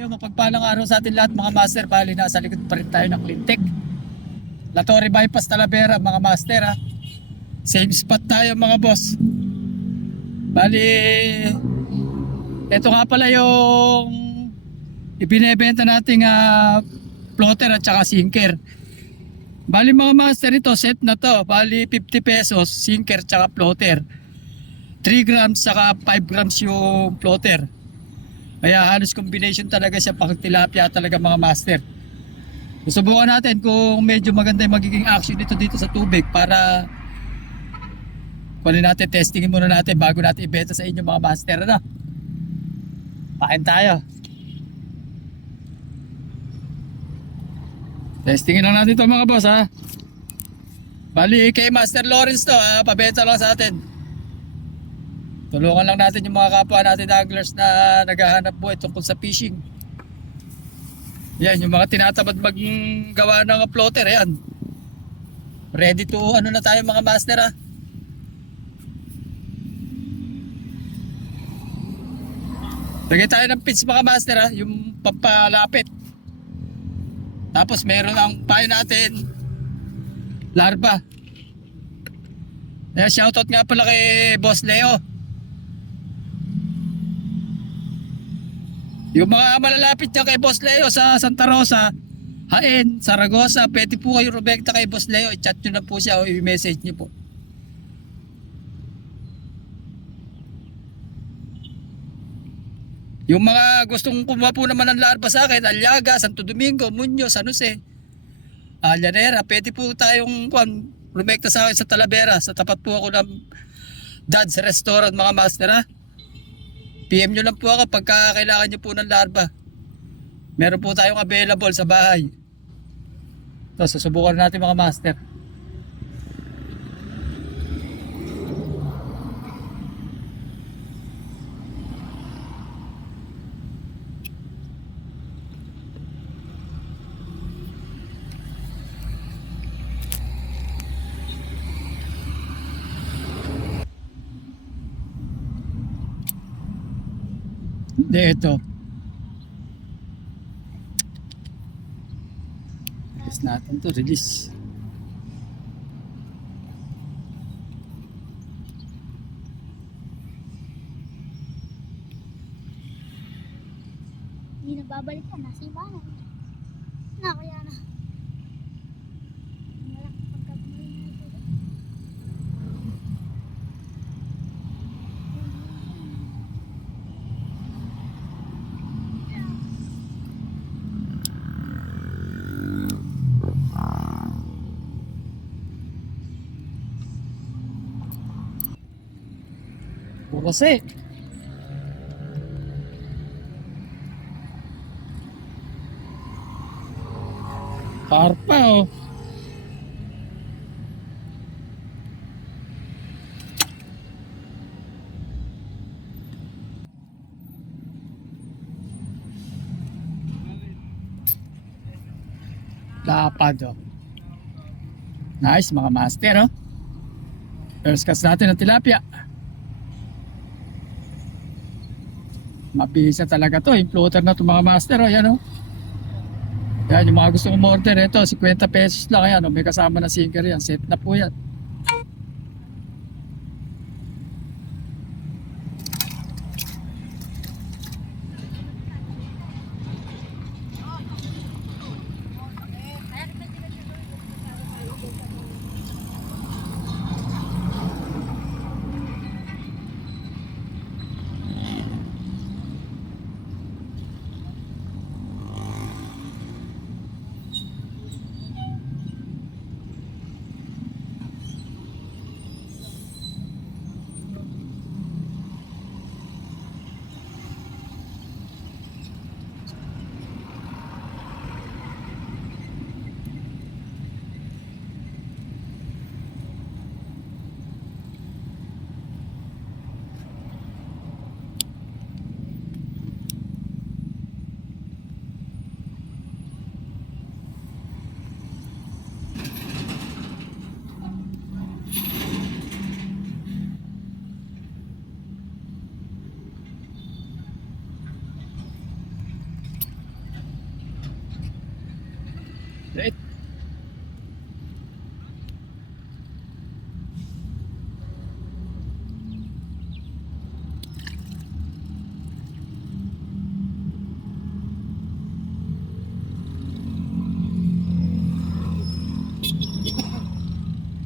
Mapagpalang araw sa atin lahat mga master. Bali nasa likod pa rin tayo ng Clintic. La Torre Bypass Talavera mga master ha. Same spot tayo mga boss. Bali ito nga pala yung ibinebenta nating plotter at saka sinker. Bali mga master, ito set na to. Bali 50 pesos sinker tsaka plotter. 3 grams saka 5 grams yung plotter. Kaya halos combination talaga siya, pang tilapia talaga mga master. Susubukan natin kung medyo maganda yung magiging action dito sa tubig para kunin natin, testingin muna natin bago natin ibenta sa inyo mga master. Ano? Pakin tayo. Testingin lang natin ito mga boss ha. Bali kay Master Lawrence to, pabenta lang sa atin. Tulungan lang natin yung mga kapwa natin anglers na naghahanap buhay tungkol sa fishing. Yan, yung mga tinatamad maggawa ng floater, yan. Ready to ano na tayo mga master ha. Lagay tayo ng pins mga master ha, yung pampalapit. Tapos meron ang payo natin, larva. Shoutout nga pala kay Boss Leo. Yung mga malalapit niya kay Boss Leo sa Santa Rosa, Hain, Saragossa, pwede po kayo rumekta kay Boss Leo. I-chat nyo na po siya o i-message nyo po. Yung mga gustong kumuha po naman ng larva sa akin, Aliaga, Santo Domingo, Muñoz, San Jose, Llanera, pwede po tayong rumekta sa akin sa Talavera. Sa tapat po ako ng Dad's Restaurant mga master ha. PM nyo lang po ako pagka kailangan nyo po ng larva. Meron po tayong available sa bahay. Ito, susubukan natin mga master. Hindi, ito. Release natin to, release. Hindi na babalik yan, nasa iba na. Kaya na. Malaki pagkabili na ito. Kasi karpa oh. Lapad oh. Nice mga master oh. First cast natin ng tilapia. Mabisa talaga to, yung floater na to mga master oh, yan oh. Yan, yung mga gusto umorder ito, 50 pesos lang yan oh. May kasama na sinker yan, set na po yan. Right.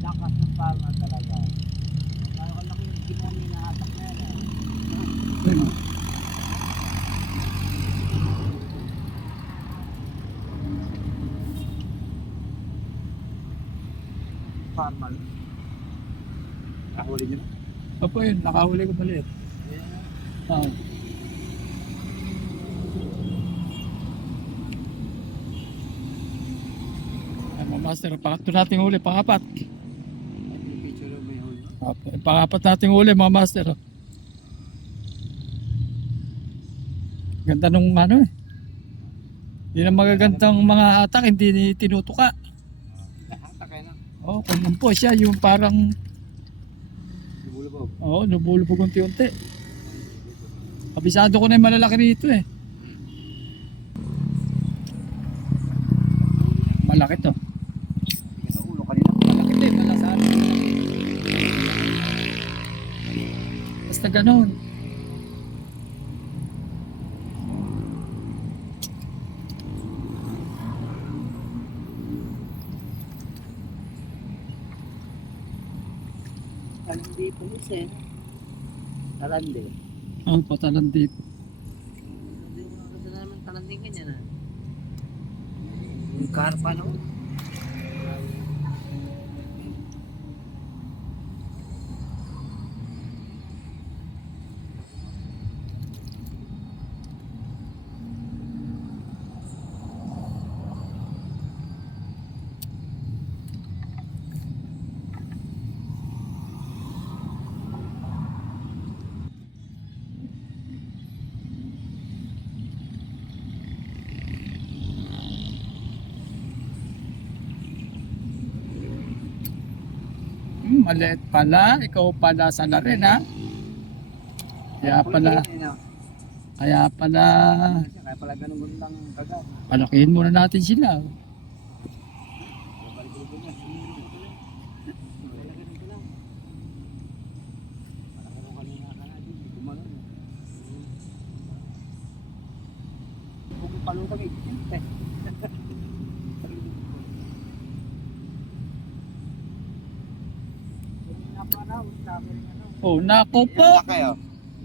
Lakas ng palma talaga. Kaya ko laki yung ginamit na hatak na yan. Farmal. Nakahuli nyo na? Opo yun, nakahuli ko maliit. Oo. Ay, mga master, pangatlo nating huli, pangapat. Yung picture mo may huli. Opo, pangapat nating huli, mga master. Oh. Ganda nung ano eh. Hindi na magagandang mga hatak, hindi ni tinutuka. Hatak kayo na. Oh, kung po siya, yung parang, Lumulubog. nabulubog unti-unti. Kabisado ko na yung malalaki rito eh. Malaki to. Hindi sa ulo kanina. Malaki din, malasan. Basta ganon. Talandi pulis eh. Talandi. Ang patalan dito. Hindi mo nakasana naman talandi ganyan ah. Yung karpa no? Maliit pala. Ikaw pala sana rin ha. Kaya pala, kaya pala, Kaya pala ganun lang kagat. palakihin muna natin sila. Oh, nako po. Laki oh.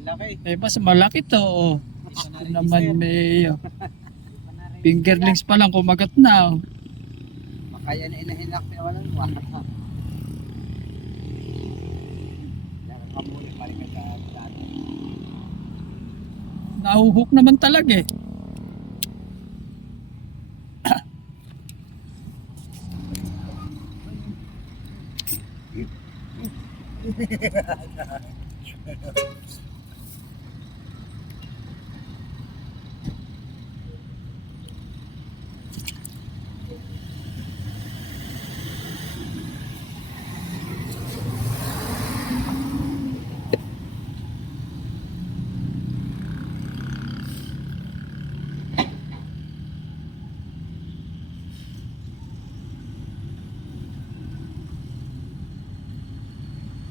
Laki. Eh, mas malaki to. Oh. Ito naman may fingerlings pa lang kumagat na. Oh. Makaya na inahilak niya walang wala. Nakakamuli pa rin ka sa atin. Nahuhook naman talaga eh.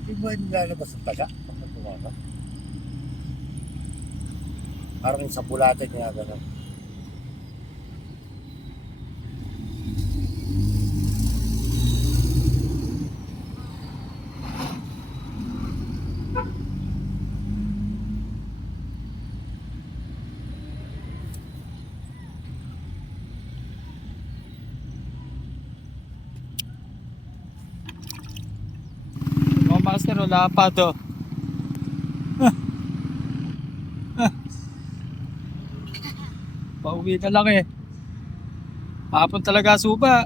Hindi mo nilalabas ang taga pag nagtuwa ka. Parang sa bulate niya gano'n. Mga master, wala pa to. Pauwi na lang eh. Hapon talaga suba.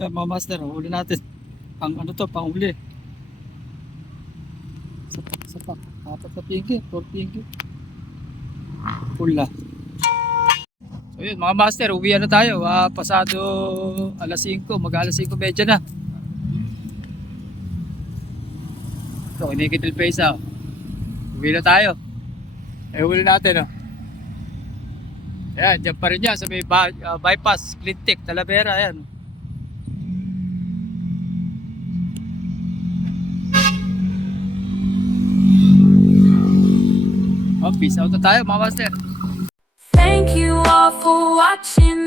Yan mga master, huli natin. Pang ano to, pang huli. Sapak. Apat na pinky, 4 pinky. Pula. So yun mga master, uwi na tayo. Pasado alas 5, mag-alas 5:30 na. So, inikitil face ah. Uwi na tayo. Eh, huli natin oh. Ayan, dyan pa rin yan sa may bypass, Clintic, Talavera, ayan. Oh, peace out na tayo mga master. Thank you all for watching